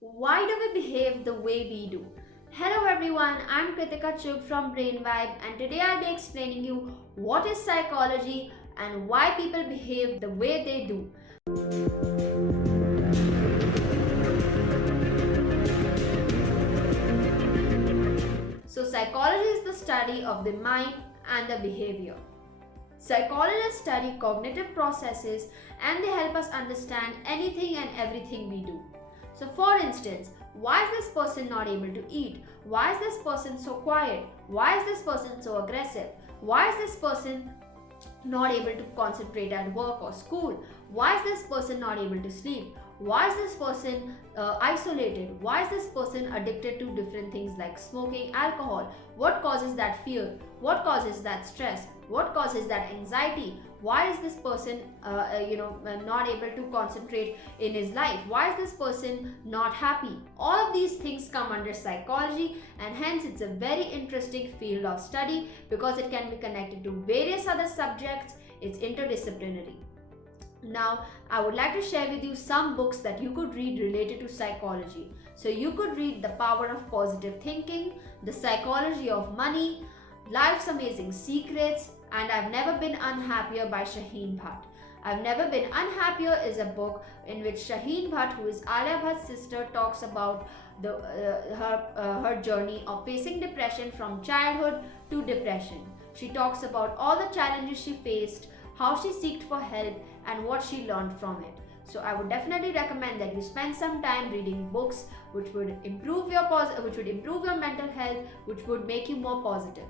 Why do we behave the way we do? Hello everyone, I'm Kritika Chugh from BrainVibe, and today I'll be explaining you what is psychology and why people behave the way they do. So psychology is the study of the mind and the behavior. Psychologists study cognitive processes and they help us understand anything and everything we do. So, for instance, why is this person not able to eat? Why is this person so quiet? Why is this person so aggressive? Why is this person not able to concentrate at work or school? Why is this person not able to sleep? Why is this person isolated? Why is this person addicted to different things like smoking, alcohol? What causes that fear? What causes that stress? What causes that anxiety? Why is this person not able to concentrate in his life? Why is this person not happy? All of these things come under psychology, and hence it's a very interesting field of study because it can be connected to various other subjects. It's interdisciplinary. Now, I would like to share with you some books that you could read related to psychology. So you could read The Power of Positive Thinking, The Psychology of Money, Life's Amazing Secrets, and I've Never Been Unhappier by Shaheen Bhatt. I've Never Been Unhappier is a book in which Shaheen Bhatt, who is Alia Bhatt's sister, talks about her journey of facing depression from childhood to depression. She talks about all the challenges she faced, how she sought for help, and what she learned from it. So I would definitely recommend that you spend some time reading books which would improve your mental health, which would make you more positive.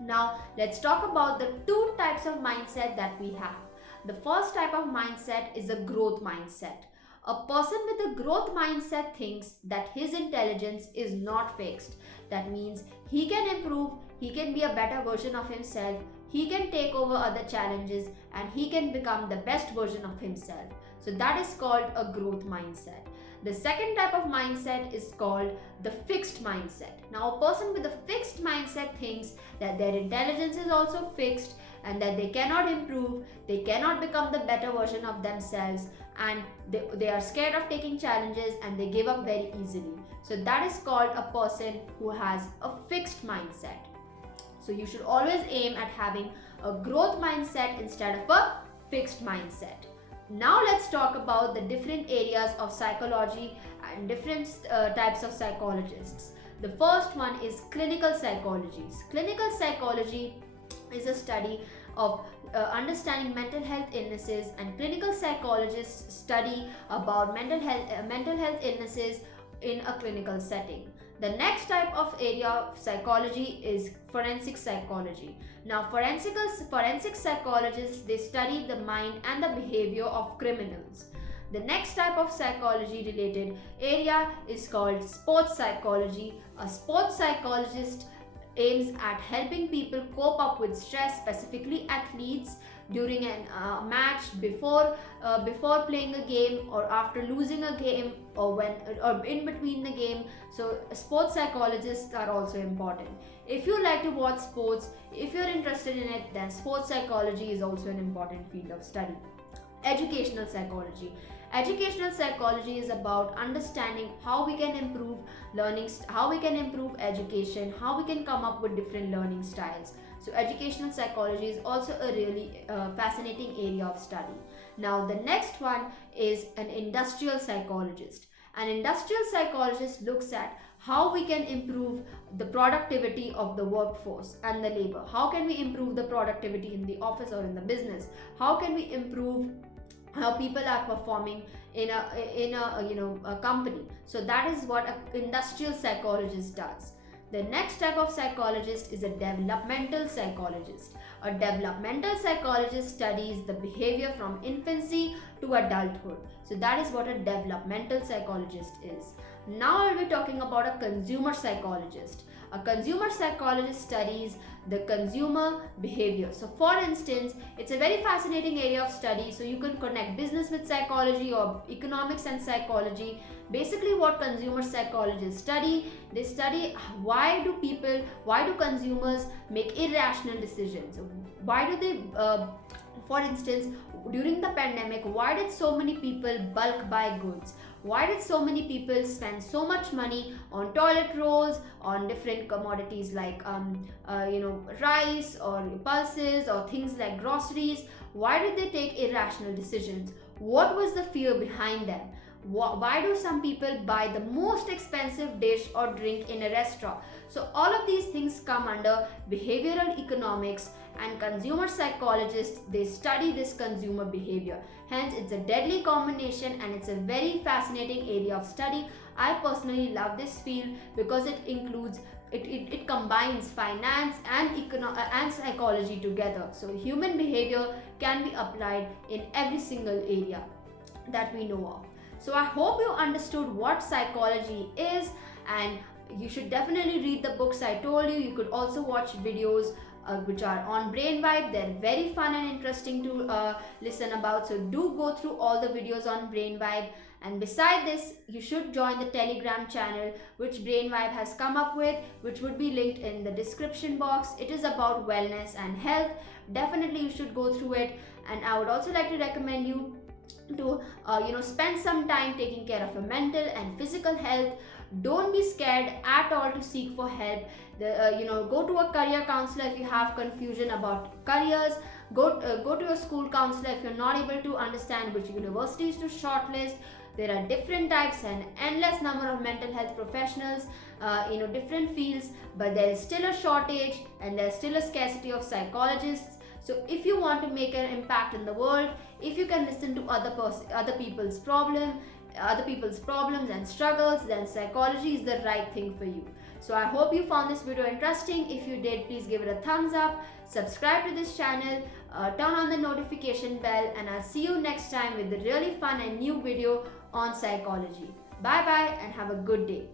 Now, let's talk about the two types of mindset that we have. The first type of mindset is a growth mindset. A person with a growth mindset thinks that his intelligence is not fixed. That means he can improve, he can be a better version of himself, he can take over other challenges, and he can become the best version of himself. So that is called a growth mindset. The second type of mindset is called the fixed mindset. Now, a person with a fixed mindset thinks that their intelligence is also fixed and that they cannot improve, they cannot become the better version of themselves, and they are scared of taking challenges and they give up very easily. So that is called a person who has a fixed mindset. So you should always aim at having a growth mindset instead of a fixed mindset. Now let's talk about the different areas of psychology and different types of psychologists. The first one is clinical psychology. Clinical psychology is a study of understanding mental health illnesses, and clinical psychologists study about mental health illnesses in a clinical setting. The next type of area of psychology is forensic psychology. Now, forensic psychologists, they study the mind and the behavior of criminals. The next type of psychology related area is called sports psychology. A sports psychologist aims at helping people cope up with stress, specifically athletes, during a match, before playing a game, or after losing a game, or in between the game. So sports psychologists are also important. If you like to watch sports, if you're interested in it, then sports psychology is also an important field of study. Educational psychology. Educational psychology is about understanding how we can improve learning, how we can improve education, how we can come up with different learning styles. So educational psychology is also a really fascinating area of study. Now the next one is an industrial psychologist. An industrial psychologist looks at how we can improve the productivity of the workforce and the labor. How can we improve the productivity in the office or in the business? How can we improve how people are performing in a company? So that is what an industrial psychologist does. The next type of psychologist is a developmental psychologist. A developmental psychologist studies the behavior from infancy to adulthood. So that is what a developmental psychologist is. Now I'll be talking about a consumer psychologist. A consumer psychologist studies the consumer behavior. So for instance, it's a very fascinating area of study. So you can connect business with psychology or economics and psychology. Basically what consumer psychologists study, they study why do consumers make irrational decisions? Why do they, for instance, during the pandemic, why did so many people bulk buy goods? Why did so many people spend so much money on toilet rolls, on different commodities like rice or pulses or things like groceries? Why did they take irrational decisions? What was the fear behind them? Why do some people buy the most expensive dish or drink in a restaurant? So all of these things come under behavioral economics, and consumer psychologists, they study this consumer behavior. Hence it's a deadly combination and it's a very fascinating area of study. I personally love this field because it includes it combines finance and psychology together. So human behavior can be applied in every single area that we know of. So I hope you understood what psychology is, and you should definitely read the books I told you. You could also watch videos which are on BrainVibe. They're very fun and interesting to listen about. So do go through all the videos on BrainVibe. And beside this, you should join the Telegram channel which BrainVibe has come up with, which would be linked in the description box. It is about wellness and health. Definitely you should go through it. And I would also like to recommend you to spend some time taking care of your mental and physical health. Don't be scared at all to seek for help. Go to a career counselor if you have confusion about careers. Go to a school counselor if you're not able to understand which universities to shortlist. There are different types and endless number of mental health professionals, different fields, but there is still a shortage and there's still a scarcity of psychologists. So if you want to make an impact in the world, if you can listen to other people's problems and struggles, then psychology is the right thing for you. So I hope you found this video interesting. If you did, please give it a thumbs up, subscribe to this channel, turn on the notification bell, and I'll see you next time with a really fun and new video on psychology. Bye bye and have a good day.